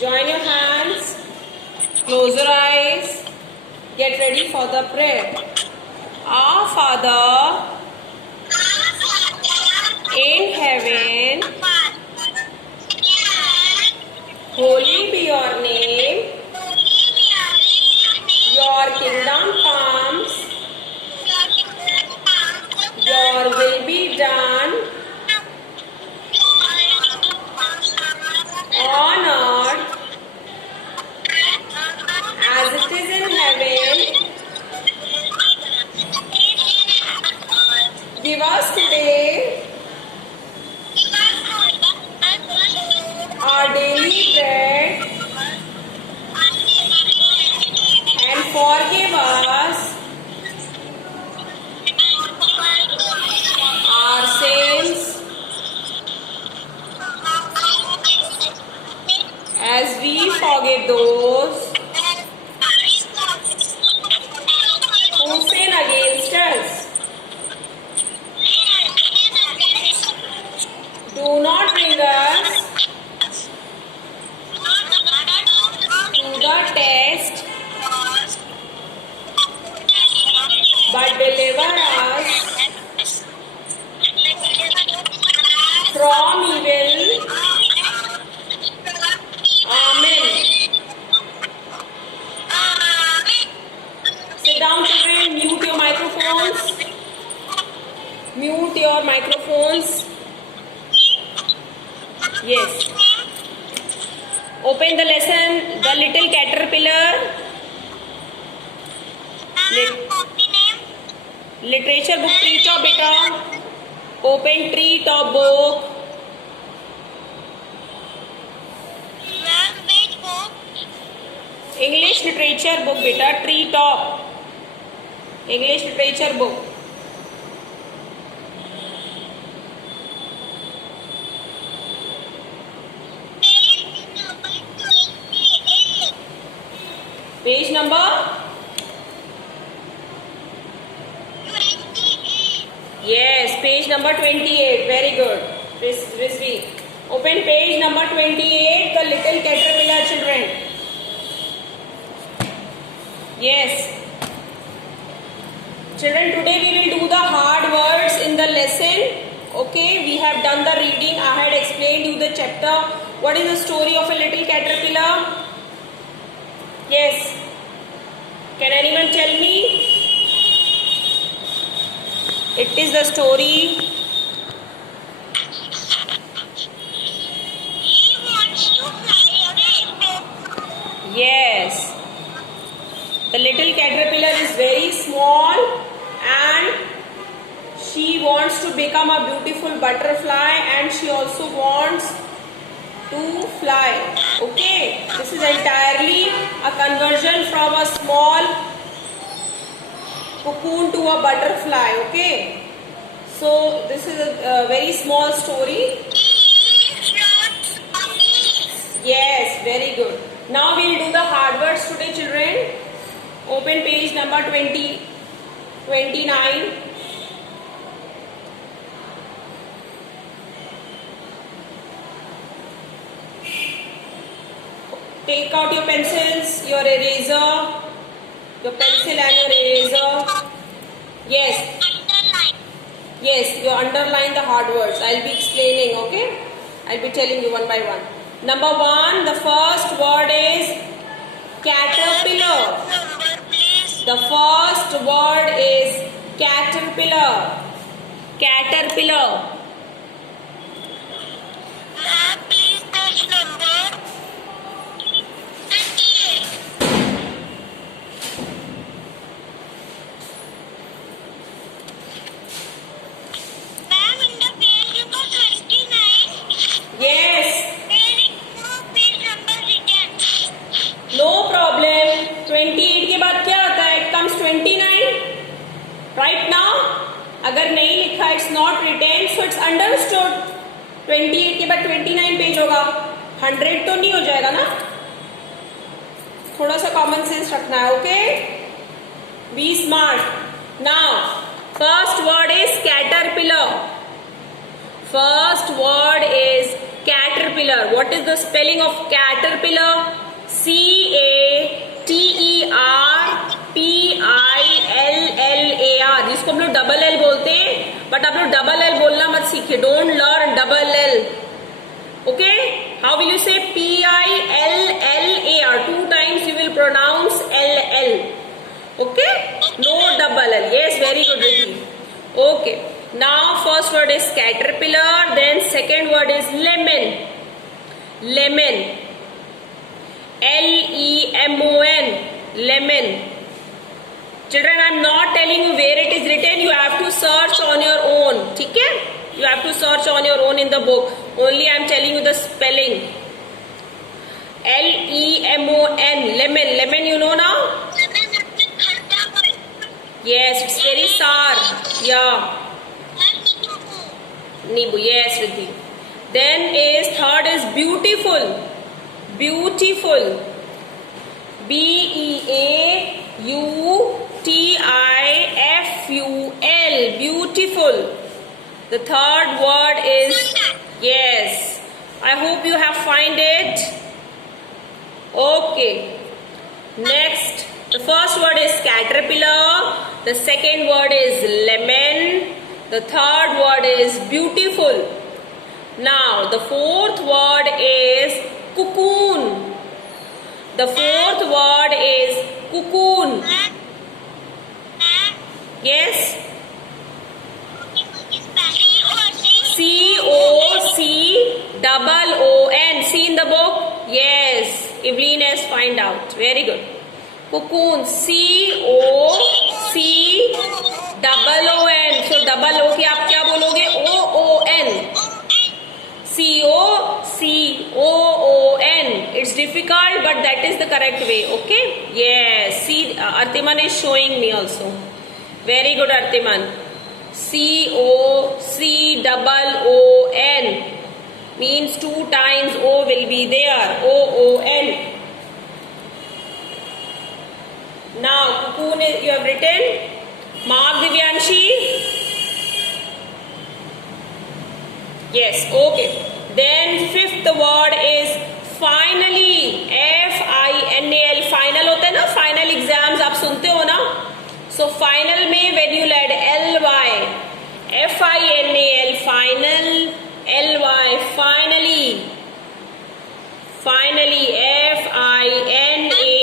Join your hands, close your eyes, get ready for the prayer. Our Father in heaven, holy be your name, your kingdom comes, your will be done on earth as it is in heaven. Give us today our daily bread and forgive us our sins as we forgive those who sin against us. Do not bring us to the test, but deliver us from evil. Amen. Sit down, children. Mute your microphones. Mute your microphones. Yes. Open the lesson, The Little Caterpillar. Literature book, Tree Top beta. Open Tree Top book. English literature book beta, Tree Top. English literature book. Page number? Yes, page number 28. Very good. Rizvi. Open page number 28, The Little Caterpillar, children. Yes. Children, today we will do the hard words in the lesson. Okay, we have done the reading. I had explained you the chapter. What is the story of a little caterpillar? Yes. Can anyone tell me? It is the story. He wants to fly away. Yes. The little caterpillar is very small and she wants to become a beautiful butterfly and she also wants to fly. Okay, this is entirely a conversion from a small cocoon to a butterfly. Okay, so this is a very small story. Yes, very good. Now we will do the hard words today, children. Open page number 29. Take out your pencils, your eraser, your pencil and your eraser. Yes. Underline. Yes, you underline the hard words. I'll be explaining, okay? I'll be telling you one by one. Number 1, the first word is caterpillar. Number, please. The first word is caterpillar. Caterpillar. Ma'am, please touch number 28. Ma'am, in the page number 29, Yes, there is no page number written. no problem. 28 के बाद क्या आता है? It comes 29. Right now, अगर नहीं लिखा it's not written, so it's understood. 28 के बाद 29 पेज होगा. 100 तो नहीं हो जाएगा ना? थोड़ा सा कॉमन सेंस रखना है, okay? Be smart. Now, first word is caterpillar. First word is caterpillar. What is the spelling of caterpillar? CATERPILLAR. जिसको हम लोग डबल एल बोलते हैं, बट आप लोग डबल एल बोलना मत सीखिए. Don't learn double L. Okay? How will you say PILLAR? 2 times you will pronounce LL. Okay? No double L. Yes, very good, Riddhi. Okay. Now first word is caterpillar, then second word is lemon. Lemon. LEMON. Lemon. Children, I am not telling you where it is written. You have to search on your own. ठीक है? You have to search on your own in the book. Only I am telling you the spelling. LEMON. Lemon. Lemon, you know now? Yes, it's very sour. Yeah. Nibu. Yes, Riddhi. Then third is beautiful. Beautiful. BEAUTIFUL. Beautiful. The third word is, yes, I hope you have find it. Okay. Next, the first word is caterpillar, the second word is lemon, the third word is beautiful. Now, the fourth word is cocoon. The fourth word is cocoon. Yes? COCOON. See in the book? Yes. Evelyn has find out. Very good. Cocoon. COCOON. So double O की आप क्या बोलोगे? OON. COCOON. It's difficult, but that is the correct way. Okay? Yes. See, Artiman is showing me also. Very good, Artiman. COCOON means 2 times O will be there. OON. Now, cocoon you have written. Mark, Divyanshi. Yes, okay. Then fifth word is finally. FINAL. Final होता है ना, final exams आप सुनते हो ना. So final में when you add LY, FINAL, final, LY, finally, finally, FINALLY.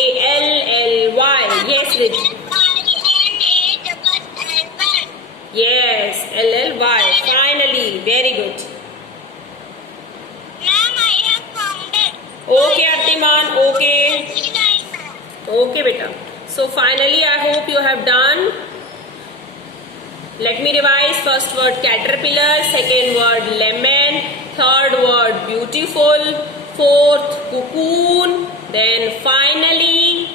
Yes, Riddhi. Yes, LLY, finally, very good. Ma'am, I have found it. Okay, Artiman, okay. Okay, beta. So finally, I hope you have done. Let me revise. First word caterpillar, second word lemon, third word beautiful, fourth cocoon, then finally,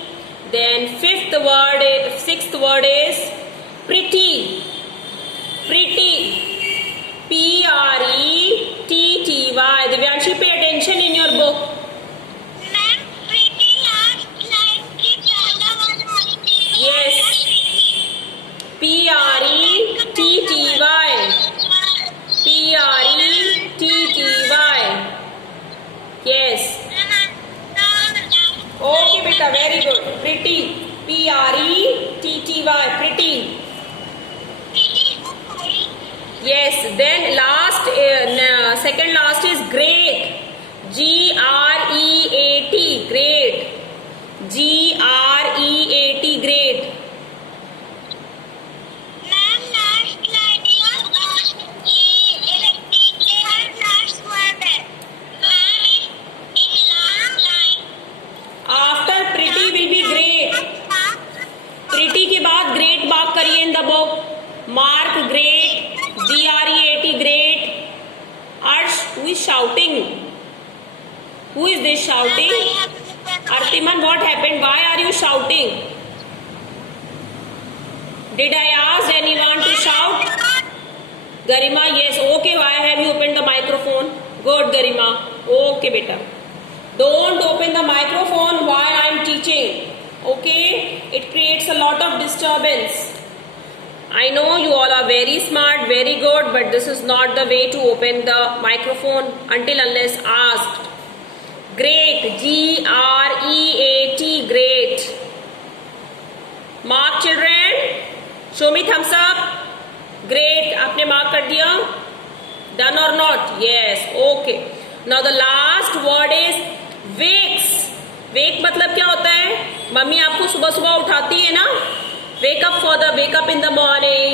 then sixth word is pretty. Pretty. PRETTY. Divyanshi, pay attention in your book. Ma'am, pretty last line की पहला वाला वाली. Yes. PRETTY. PRETTY. Yes. Okay, beta, very good. Pretty. PRETTY. Pretty. Yes. Then last, second last is great. GREAT. Great. GREAT. Great. Ma'am, last line is last word है. Ma'am, in long line. After pretty will be great. Pretty के बाद great mark करिए in the book. Mark great. GREAT. Great. Arsh, who is shouting? Who is this shouting? Artiman, what happened? Why are you shouting? Did I ask anyone to shout? Garima, yes. Okay, why have you opened the microphone? Good, Garima. Okay, beta. Don't open the microphone while I am teaching. Okay? It creates a lot of disturbance. I know you all are very smart, very good, but this is not the way to open the microphone until unless asked. Great, G-R-E-A-T, great. Mark children, show me thumbs up. Great, आपने mark कर दिया? Done or not? Yes, okay. Now the last word is wakes. Wake मतलब क्या होता है? Mummy आपको सुबह सुबह उठाती है ना? Wake up for the wake up in the morning.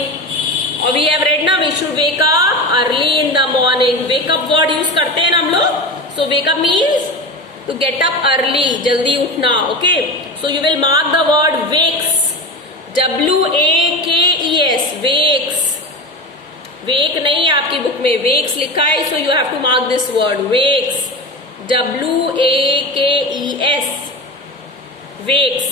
और we have read ना, we should wake up early in the morning. Wake up word use करते हैं ना हम लोग. So wake up means to get up early, जल्दी उठना. Okay. So you will mark the word wakes. W-A-K-E-S. Wakes. Wake नहीं है आपकी बुक में. Wakes लिखा है. So you have to mark this word. Wakes. W-A-K-E-S. Wakes.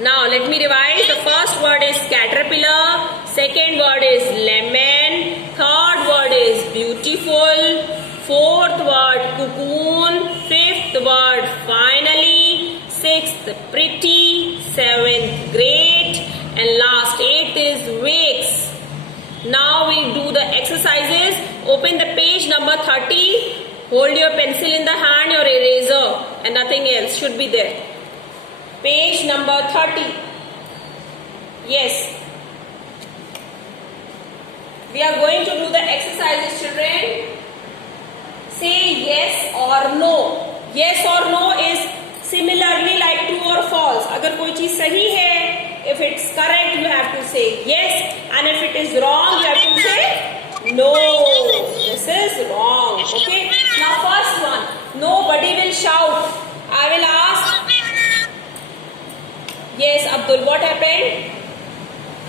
Now let me revise. The first word is caterpillar, second word is lemon, third word is beautiful, fourth word cocoon, fifth word finally, sixth pretty, seventh great, and last eighth is wakes. Now we do the exercises. Open the page number 30. Hold your pencil in the hand, your eraser, and nothing else should be there. Page number 30. Yes. We are going to do the exercises, children. Say yes or no. Yes or no is similarly like true or false. अगर कोई चीज सही है, if it's correct, you have to say yes, and if it is wrong, you have to say no. This is wrong. Okay. Now first one. Nobody will shout. I will ask. Yes, Abdul, what happened?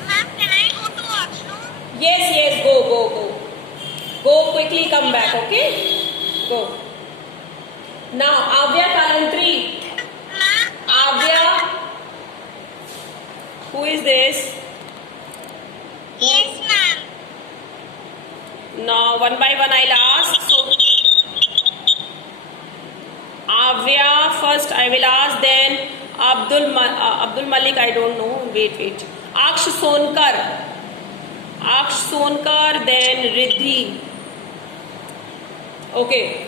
Ma'am, can I go to washroom? Yes, go. Go quickly, come back, okay? Go. Now, Avya Kalantri. Ma'am, Avya. Who is this? yes, ma'am. Now, one by one I'll ask. So, Avya, first I will ask, then Abdul Malik, I don't know. Wait. Aksh Sonkar, then Riddhi. Okay.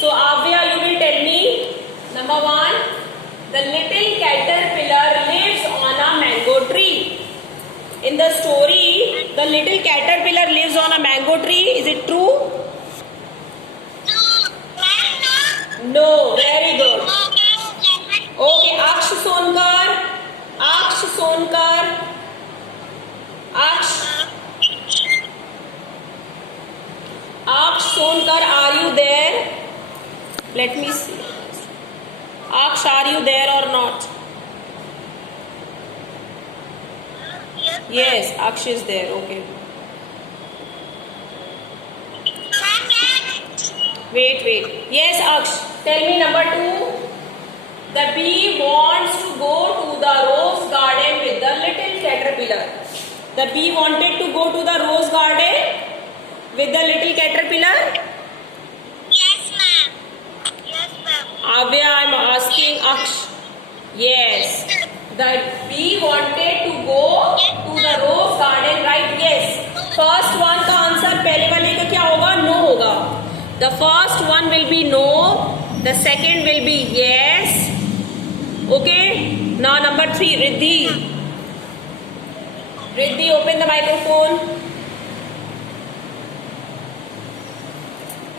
So Avya, you will tell me. Number one, the little caterpillar lives on a mango tree. In the story, the little caterpillar lives on a mango tree. Is it true? No. Very good. Okay, Aksh Sonkar, are you there? Let me see. Aksh, are you there or not? Yes, Aksh is there. Okay. Wait. Yes, Aksh. Tell me number two. The bee wants to go to the rose garden with the little caterpillar. The bee wanted to go to the rose garden with the little caterpillar. Yes, ma'am. Avya, I am asking Aksh. Yes. The bee wanted to go to the rose garden, right? Yes. First one का answer पहले वाले का क्या होगा? No होगा. The first one will be no. The second will be yes. Okay. Now number 3, Riddhi. Riddhi, open the microphone.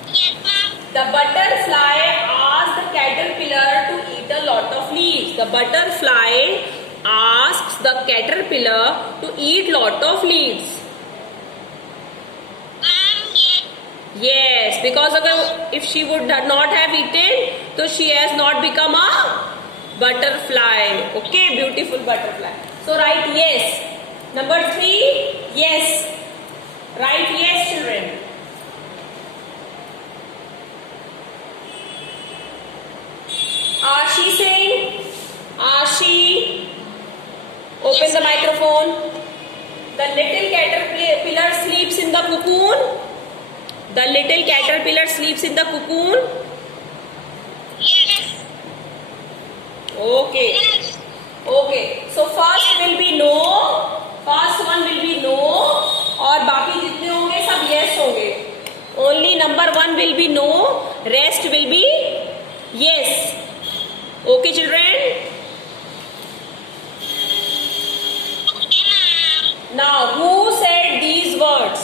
Yes, ma'am. The butterfly asked the caterpillar to eat a lot of leaves. The butterfly asks the caterpillar to eat lot of leaves. Ma'am, yes. Yes, because if she would not have eaten, so she has not become a butterfly. Okay, beautiful butterfly. So write yes. Number 3, yes. Write yes, children. Ashi saying, Ashi, open the microphone. The little caterpillar sleeps in the cocoon. The little caterpillar sleeps in the cocoon. Yes. Okay. Yes. Okay. So first will be no. First one will be no और बाकी जितने होंगे सब yes होंगे. Only number 1 will be no, rest will be yes. Okay children. Now, who said these words?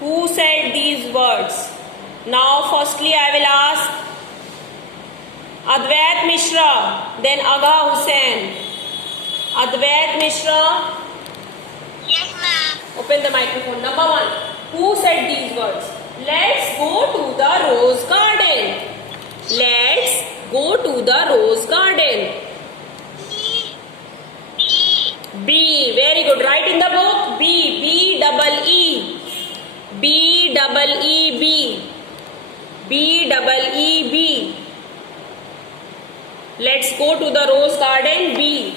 Who said these words? Now, firstly, I will ask Advait Mishra, then Agha Hussain. Advait Mishra, Yes, ma'am. open the microphone. Number 1, who said these words? Let's go to the rose garden. Let's go to the rose garden. B. Very good. Write in the book. B. B double E. B double E B. B double E B. Let's go to the rose garden. B.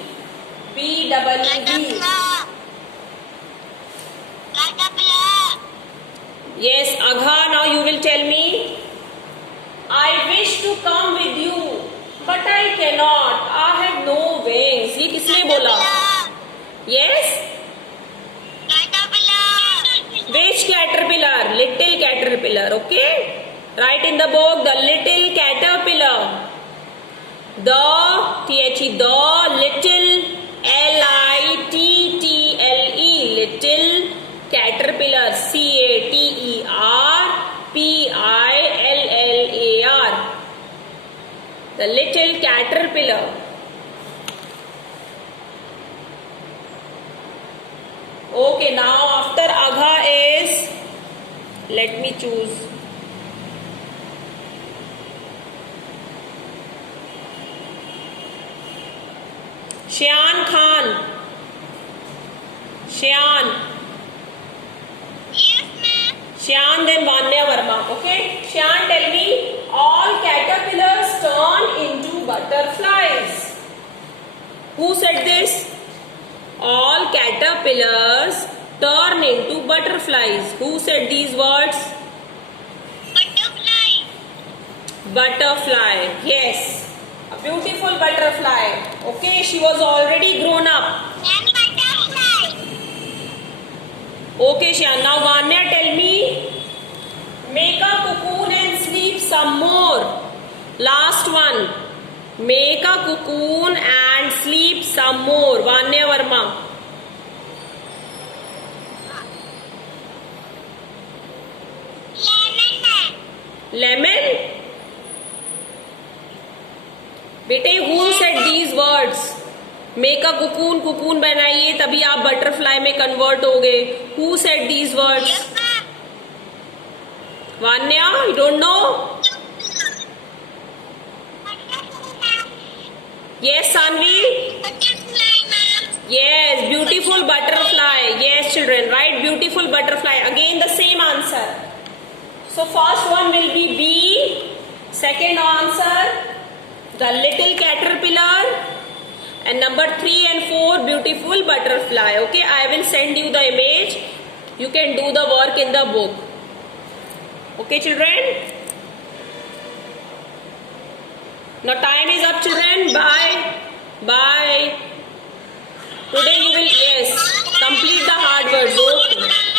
B double E B. Caterpillar. Yes, Agha. Now you will tell me. I wish to come with you, but I cannot. I have no wings. ये किसने बोला? Yes. Caterpillar. Which caterpillar? Little caterpillar. Okay. Write in the book the little caterpillar. The T-H-E, the little L-I-T-T-L-E, little caterpillar. C-A-T-E-R-P-I-L-L-A-R. The little caterpillar. Okay, now after Agha is, let me choose. Shayan Khan. Shayan. Yes, ma'am. Shayan, then Vanya Verma. Okay? Shayan, tell me, all caterpillars turn into butterflies. Who said this? All caterpillars turn into butterflies. Who said these words? Butterfly. Butterfly. Yes. A beautiful butterfly. Okay, she was already grown up. And butterfly. Okay, Shan. Now, Vanya, tell me. Make a cocoon and sleep some more. Last one. Make a cocoon and sleep some more. Vanya Verma. Lemon. Lemon? बेटे who said these words? Make a cocoon, cocoon बनाइए तभी आप butterfly में convert होगे. Who said these words? Yes, ma'am. Vanya, you don't know? Yes, Sanvi? Butterfly, ma'am. Yes, beautiful butterfly. Yes, children, right? Beautiful butterfly. Again, the same answer. So, first one will be B. Second answer, the little caterpillar. And number 3 and 4, beautiful butterfly. Okay, I will send you the image. You can do the work in the book. Okay, children? Now time is up, children. Bye. Bye. Today you will, yes, complete the hard words. Okay.